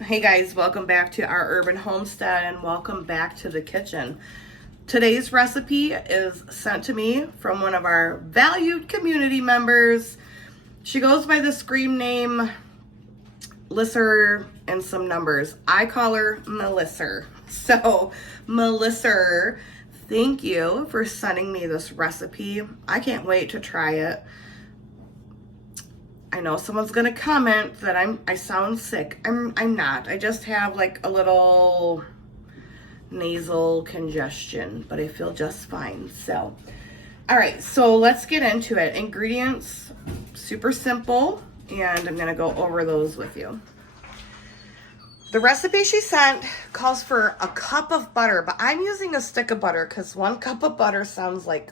Hey guys, welcome back to our urban homestead and welcome back to the kitchen. Today's recipe is sent to me from one of our valued community members. She goes by the screen name Lisser and some numbers. I call her Melissa. So Melissa, thank you for sending me this recipe. I can't wait to try it. I know someone's gonna comment that I sound sick. I'm not. I just have like a little nasal congestion, but I feel just fine. So, all right, so let's get into it. Ingredients, super simple, and I'm gonna go over those with you. The recipe she sent calls for a cup of butter, but I'm using a stick of butter because 1 cup of butter sounds like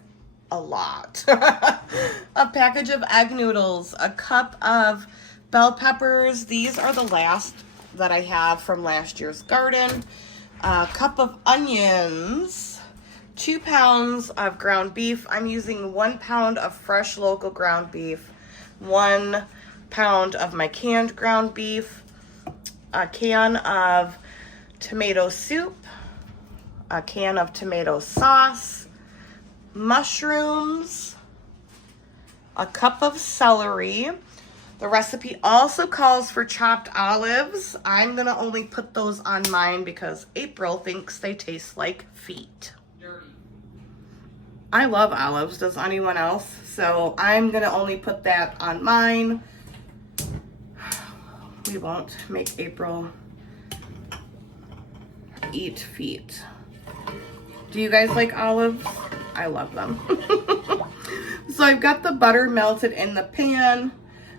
a lot. A package of egg noodles, a cup of bell peppers. These are the last that I have from last year's garden. A cup of onions, 2 pounds of ground beef. I'm using 1 pound of fresh local ground beef, 1 pound of my canned ground beef, a can of tomato soup, a can of tomato sauce, mushrooms, a cup of celery. The recipe also calls for chopped olives. I'm gonna only put those on mine because April thinks they taste like feet. Dirty. I love olives. Does anyone else? So I'm gonna only put that on mine. We won't make April eat feet. Do you guys like olives? I love them. So I've got the butter melted in the pan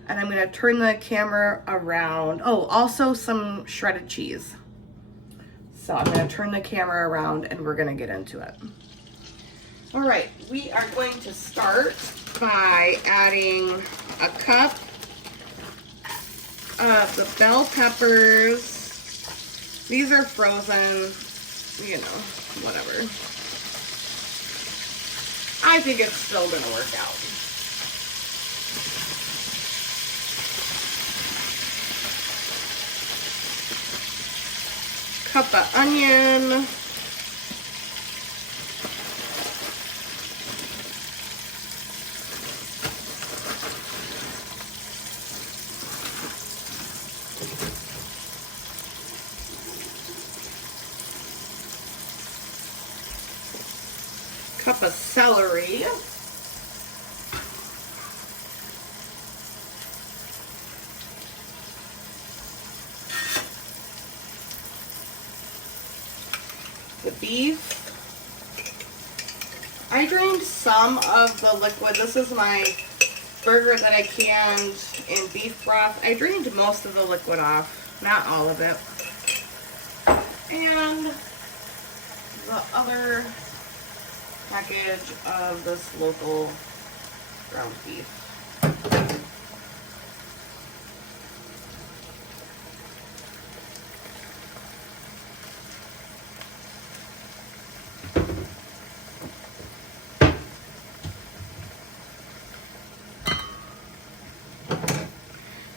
and I'm gonna turn the camera around. Oh, also some shredded cheese. So I'm gonna turn the camera around and we're gonna get into it. All right, we are going to start by adding a cup of the bell peppers. These are frozen, you know, whatever. I think it's still gonna work out. Cup of onion. Cup of celery. The beef. I drained some of the liquid. This is my burger that I canned in beef broth. I drained most of the liquid off, not all of it. And the other package of this local ground beef.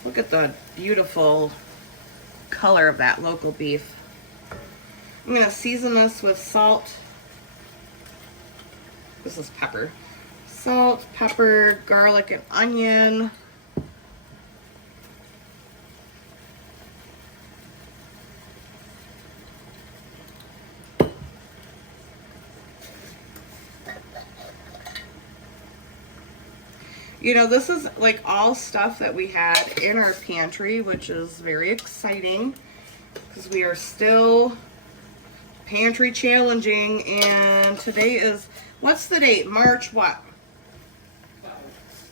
Look at the beautiful color of that local beef. I'm gonna season this with salt. This is pepper. Salt, pepper, garlic, and onion. You know, this is like all stuff that we had in our pantry, which is very exciting because we are still pantry challenging, and today is, what's the date? March what?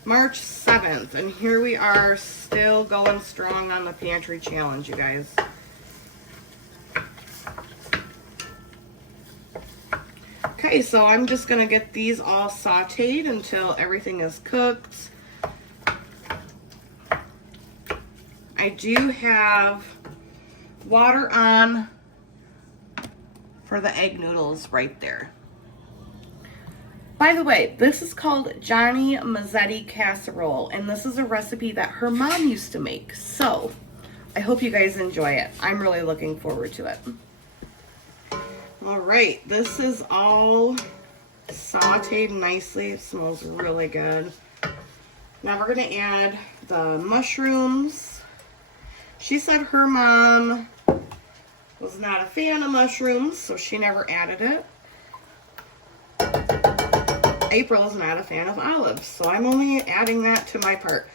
March 7th, and here we are still going strong on the pantry challenge, you guys. Okay, so I'm just gonna get these all sauteed until everything is cooked. I do have water on for the egg noodles right there. By the way, this is called Jonny Mazetti Casserole, and this is a recipe that her mom used to make. So I hope you guys enjoy it. I'm really looking forward to it. All right, this is all sauteed nicely. It smells really good. Now we're gonna add the mushrooms. She said her mom was not a fan of mushrooms, so she never added it. April is not a fan of olives, so I'm only adding that to my part.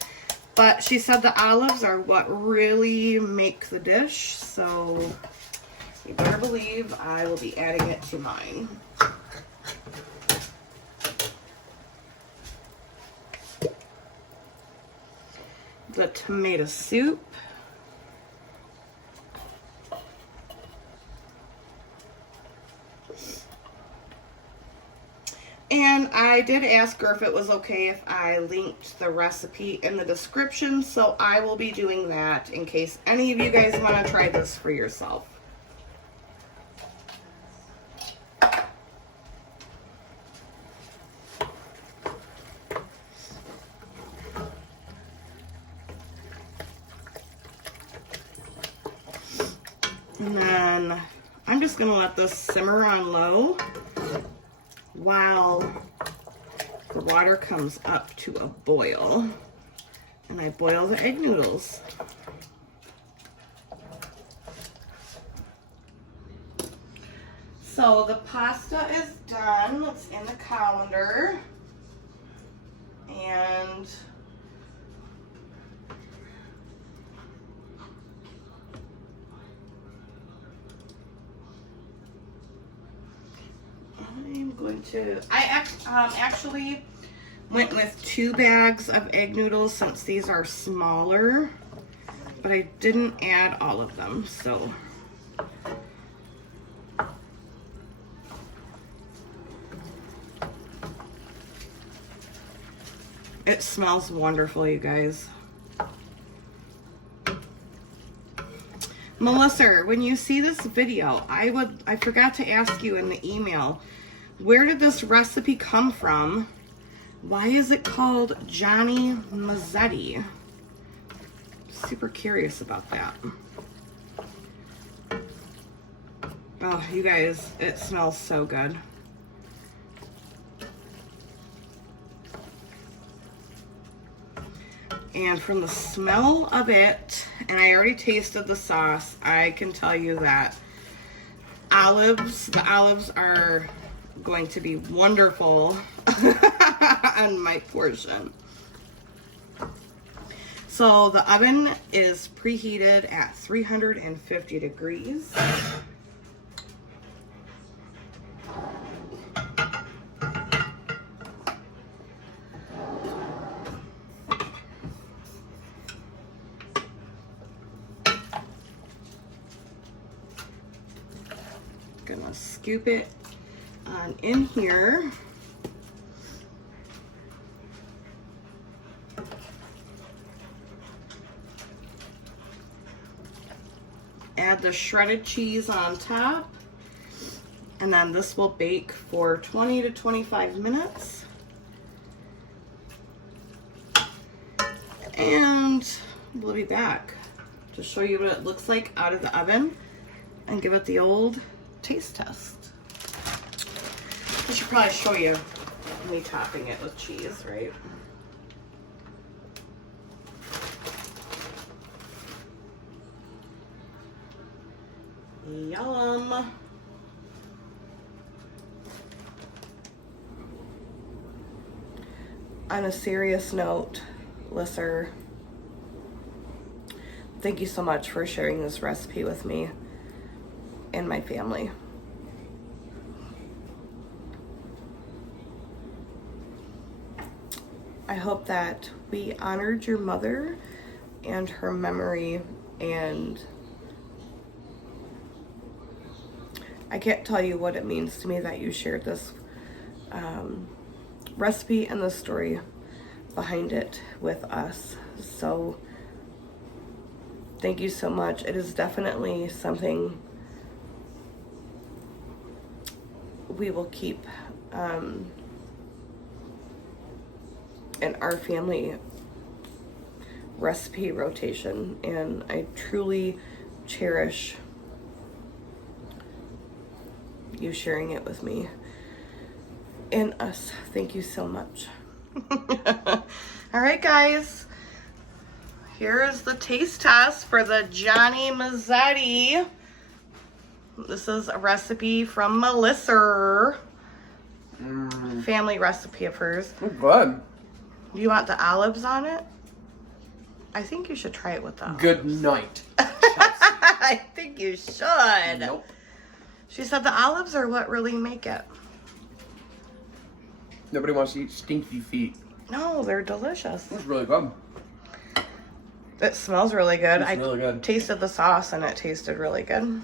But she said the olives are what really make the dish, so you better believe I will be adding it to mine. The tomato soup. And I did ask her if it was okay if I linked the recipe in the description, so I will be doing that in case any of you guys want to try this for yourself. And then I'm just going to let this simmer on low while the water comes up to a boil. And I boil the egg noodles. So the pasta is done. It's in the colander. And I'm going to, I actually went with 2 bags of egg noodles since these are smaller, but I didn't add all of them, so. It smells wonderful, you guys. Melissa, when you see this video, I forgot to ask you in the email, where did this recipe come from? Why is it called Jonny Mazetti? Super curious about that. Oh, you guys, it smells so good. And from the smell of it, and I already tasted the sauce, I can tell you that the olives are going to be wonderful on my portion. So the oven is preheated at 350 degrees. Gonna scoop it on in here. Add the shredded cheese on top, and then this will bake for 20 to 25 minutes. And we'll be back to show you what it looks like out of the oven and give it the old taste test. I should probably show you me topping it with cheese, right? Yum. On a serious note, Lisser, thank you so much for sharing this recipe with me and my family. I hope that we honored your mother and her memory, and I can't tell you what it means to me that you shared this recipe and the story behind it with us. So thank you so much. It is definitely something we will keep in our family recipe rotation, and I truly cherish you sharing it with me and us. Thank you so much. All right, guys. Here is the taste test for the Jonny Mazetti. This is a recipe from Melissa. Family recipe of hers. Oh, good. Do you want the olives on it? I think you should try it with the olives. Good night, Chelsea. I think you should. Nope. She said the olives are what really make it. Nobody wants to eat stinky feet. No, they're delicious. It's really good. It smells really good. It's really good. Tasted the sauce and it tasted really good.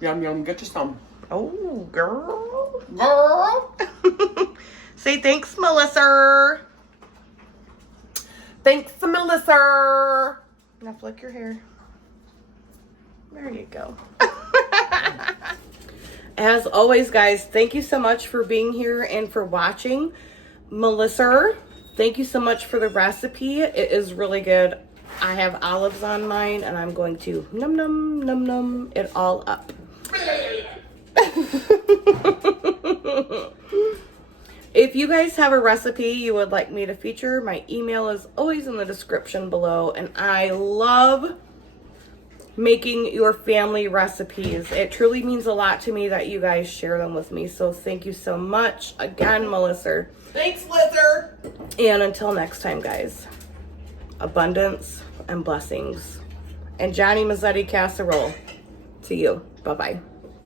Yum, yum. Get you some. Oh, girl. Girl. Say thanks, Melissa. Thanks, Melissa. Now flick your hair. There you go. As always, guys, thank you so much for being here and for watching. Melissa, thank you so much for the recipe. It is really good. I have olives on mine, and I'm going to num num num num it all up. If you guys have a recipe you would like me to feature, my email is always in the description below, and I love making your family recipes. It truly means a lot to me that you guys share them with me, so thank you so much again, Melissa. Thanks, Melissa. And until next time, guys, abundance and blessings. And Jonny Mazetti Casserole to you. Bye-bye.